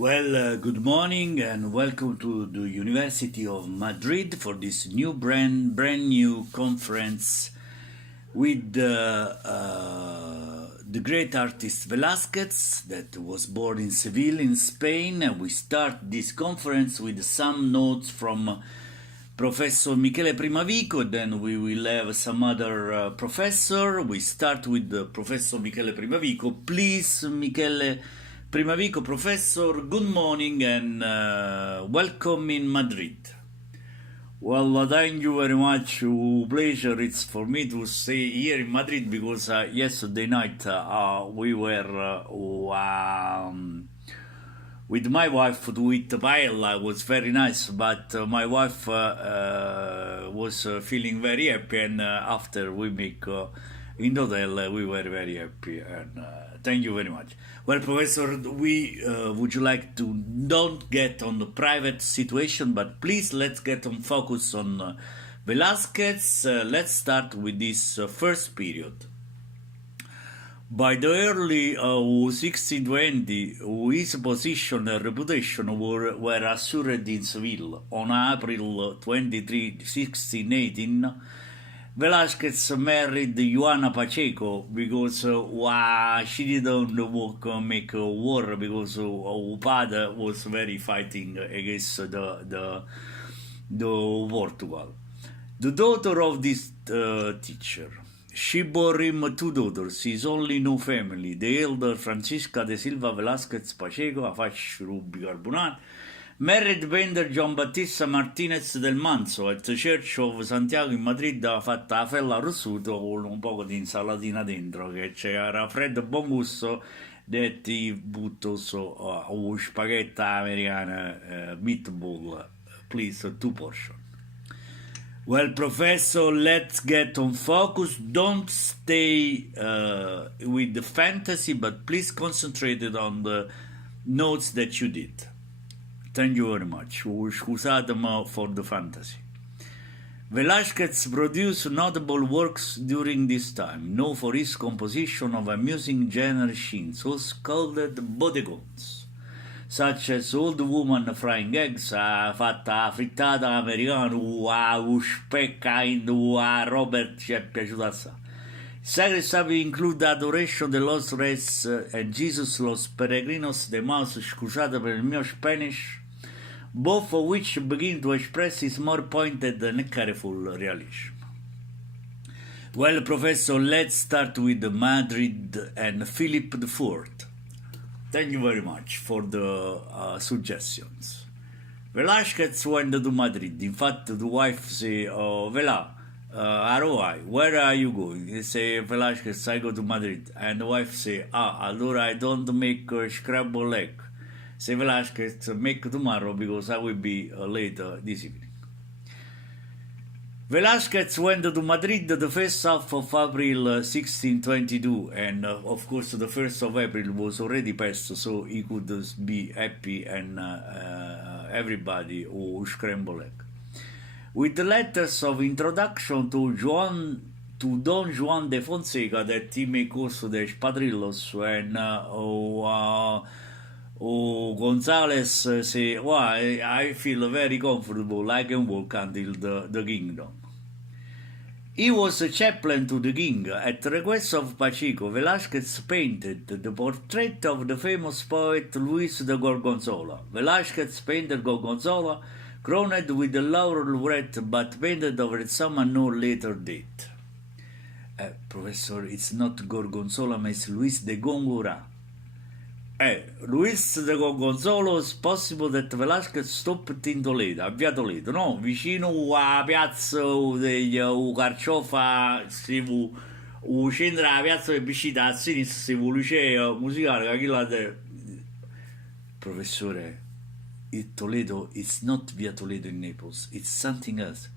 Good morning and welcome to the University of Madrid for this new brand new conference with the great artist Velasquez that was born in Seville in Spain. And we start this conference with some notes from Professor Michele Primavico, then we will have some other professor. We start with Professor Michele Primavico. Please, Michele Primavico, Professor, good morning and welcome in Madrid. Well, thank you very much. Pleasure it's for me to stay here in Madrid because yesterday night we were with my wife to eat paella. It was very nice, but my wife was feeling very happy, and after we make in the hotel, we were very happy, and thank you very much. Well, Professor, we would you like to don't get on the private situation, but please let's get on focus on Velasquez. Let's start with this first period. By the early 1620, his position and reputation were assured in Seville. On April 23, 1618, Velasquez married Juana Pacheco because she didn't make a war because her father was very fighting against the Portugal. The daughter of this teacher. She bore him two daughters, his only no family, the elder Francisca de Silva Velasquez Pacheco, a fascio rubi carbonate, married painter John Battista Martinez del Manzo at the Church of Santiago in Madrid. Ha fatto la fella rossuto con un poco di insalatina dentro, che c'era freddo buon gusto, that he put also spaghetti americana meatball, please, two portion. Well, Professor, let's get on focus. Don't stay with the fantasy, but please concentrate on the notes that you did. Thank you very much. Scusatemi for the fantasy. Velasquez produced notable works during this time, known for his composition of amusing genre scenes, also called bodegons, such as Old Woman Frying Eggs, fatta frittata americana, specca in Robert ci è piaciuta assai. Sacred stuff include Adoration de los Reyes and Jesus los Peregrinos de Maus, scusate per il mio Spanish, both of which begin to express his more pointed and careful realism. Well, Professor, let's start with Madrid and Philip IV. Thank you very much for the suggestions. Velasquez went to Madrid. In fact, the wife say, Vela, Aroai, where are you going? He say, Velasquez, I go to Madrid. And the wife say, allora I don't make scrambled egg. Say, Velasquez, make tomorrow because I will be late this evening. Velasquez went to Madrid the first half of April 1622, and of course the 1st of April was already passed, so he could be happy and everybody who scrambled egg. With the letters of introduction to Don Juan de Fonseca that he make also the Espadrillos, and Gonzales say, I feel very comfortable, I can walk until the kingdom. He was a chaplain to the king. At the request of Pacheco, Velasquez painted the portrait of the famous poet Luis de Gorgonzola. Velasquez painted Gorgonzola, crowned with the laurel wreath, but painted over some unknown later date. Professor, it's not Gorgonzola, but it's Luis de Góngora. Luis de Gorgonzola, it's possible that Velasquez stopped in Toledo, a via Toledo, no? Vicino a piazza degli Carciofa, o centro della piazza che vicina a sinistra, si fu liceo musicale, che là Professore, Toledo, it's not via Toledo in Naples, it's something else.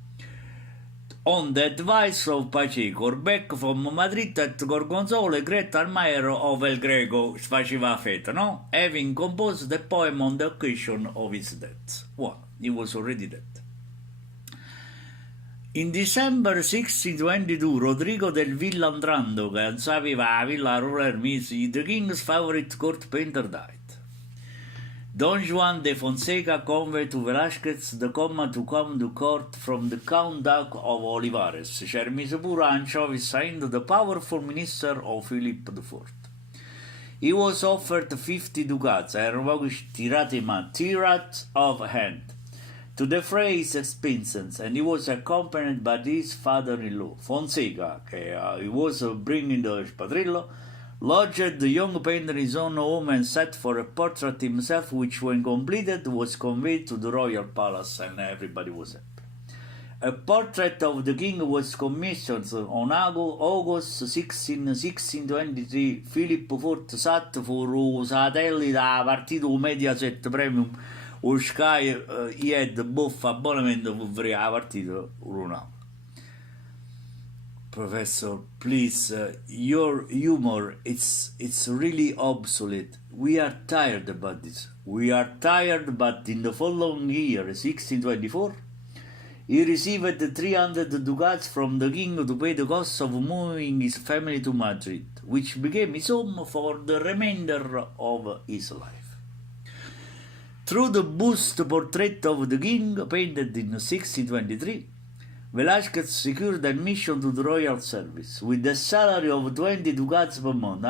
On the advice of Pacheco, back from Madrid at Gorgonzola, a great admirer of El Greco, faceva feta, no? Having composed the poem on the occasion of his death. Well, he was already dead. In December 1622, Rodrigo del Villandrando, che sapeva la Villa Roller Misi, the king's favorite court painter, died. Don Juan de Fonseca conveyed to Velasquez the command to come to court from the Count Duke of Olivares, mise pure anchovies signed the powerful minister of Philip IV. He was offered 50 ducats, tirat of hand, to defray his expenses, and he was accompanied by his father-in-law, Fonseca, he was bringing the spadrillo, lodged the young painter in his own home and set for a portrait himself, which, when completed, was conveyed to the royal palace, and everybody was happy. A portrait of the king was commissioned on August 16, 1623. Philip IV sat for i satelliti da partito Mediaset Premium o Sky, he had both abbonamento per vedere la partita Ronaldo. Professor, please, your humor, it's really obsolete. We are tired about this. We are tired, but in the following year, 1624, he received 300 ducats from the king to pay the cost of moving his family to Madrid, which became his home for the remainder of his life. Through the bust portrait of the king, painted in 1623, Velasquez secured admission to the royal service, with a salary of 20 ducats per month,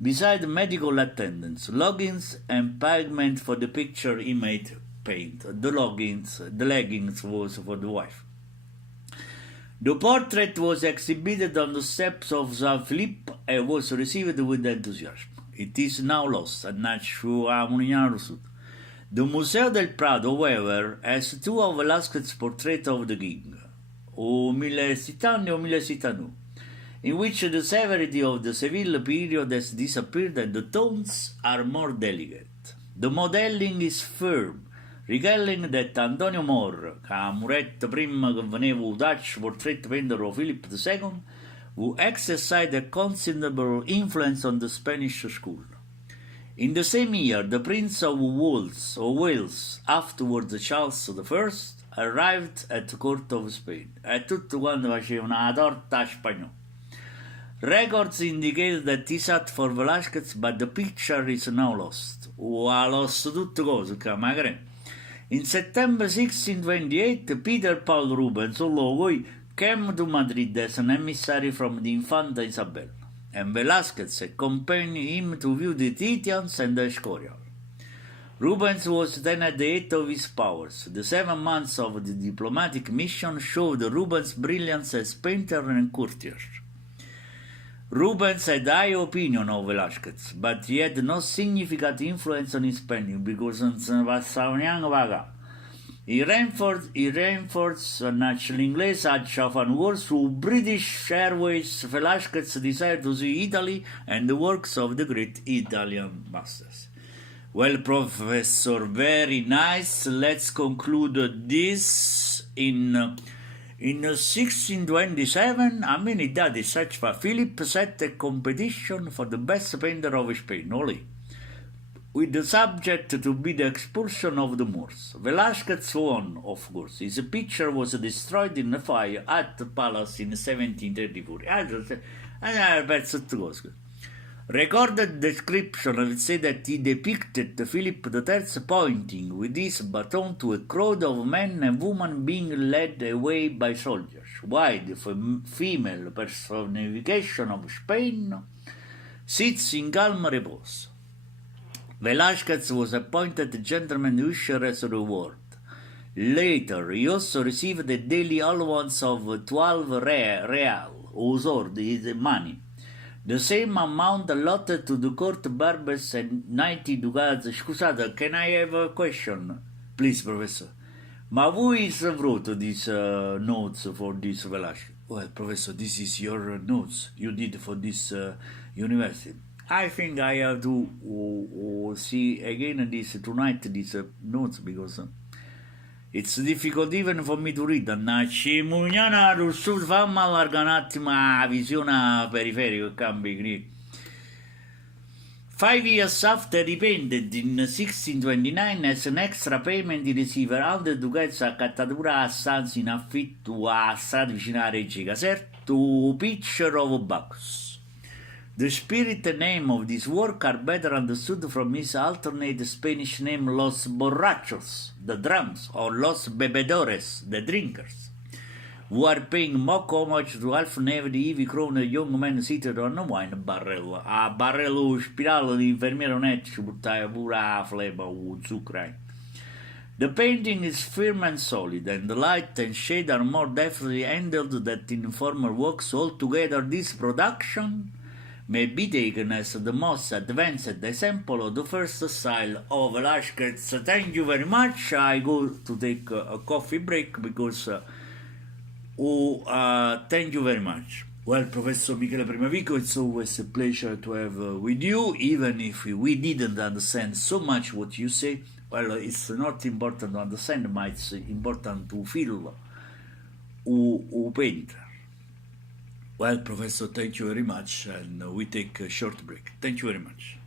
beside medical attendance, logins, and payment for the picture he made paint. The leggings was for the wife. The portrait was exhibited on the steps of San Philippe and was received with enthusiasm. It is now lost, and not sure The Museo del Prado, however, has two of Velasquez's portraits of the king, o 1061, in which the severity of the Seville period has disappeared and the tones are more delicate. The modelling is firm, ricaling that Antonio More, che ha muretto prima che veniva un Dutch portrait painter of Philip II, who exercised a considerable influence on the Spanish school. In the same year, the Prince of Wales, afterwards Charles I, arrived at the court of Spain, e tutto quando facevano una torta spagnola. Records indicate that he sat for Velasquez, but the picture is now lost. O ha lost tutte cose, magari. In September 1628, Peter Paul Rubens, came to Madrid as an emissary from the Infanta Isabel, and Velasquez accompanied him to view the Titians and the Escorial. Rubens was then at the height of his powers. The 7 months of the diplomatic mission showed Rubens' brilliance as painter and courtier. Rubens had high opinion of Velasquez, but he had no significant influence on his painting because non se ne passava neanche paga. He reinforced national English Fan Wars through British Airways. Velasquez desired to see Italy and the works of the great Italian masters. Well, Professor, very nice. Let's conclude this in 1627. Amenidad is such for Philip set a competition for the best painter of Spain, only, with the subject to be the expulsion of the Moors. Velasquez won, of course. His picture was destroyed in a fire at the palace in 1734. Recorded description will say that he depicted Philip III pointing with his baton to a crowd of men and women being led away by soldiers, while the female personification of Spain sits in calm repose. Velasquez was appointed gentleman usher as a reward. Later, he also received a daily allowance of 12 real, or money, the same amount allotted to the court barbers and 90 ducats. Scusate, can I have a question? Please, Professor. Ma who is wrote these notes for this Velasquez? Well, Professor, this is your notes you did for this university. I think I have to see again these notes because it's difficult even for me to read. Mugnana Russù, fammi allargare un attimo la visione periferica, cambi qui. 5 years after he painted in 1629, as an extra payment he received 100 ducats a cattatura a stanze in affitto a strada vicino a Reggi Caserta, picture of Bacchus. The spirit and name of this work are better understood from his alternate Spanish name Los Borrachos, the drums, or Los Bebedores, the drinkers, who are paying mock homage to half-naked heavy crowned young man seated on a wine barrel. A barrello spirale di infermiero net ci buttava pure la flema o zucchero. The painting is firm and solid, and the light and shade are more deftly handled than in former works. Altogether, this production may be taken as the most advanced example of the first style of Velasquez. Thank you very much. I go to take a coffee break because thank you very much. Well, Professor Michele Primavico, it's always a pleasure to have with you, even if we didn't understand so much what you say. Well, it's not important to understand, but it's important to feel who paint. Well, Professor, thank you very much, and we take a short break. Thank you very much.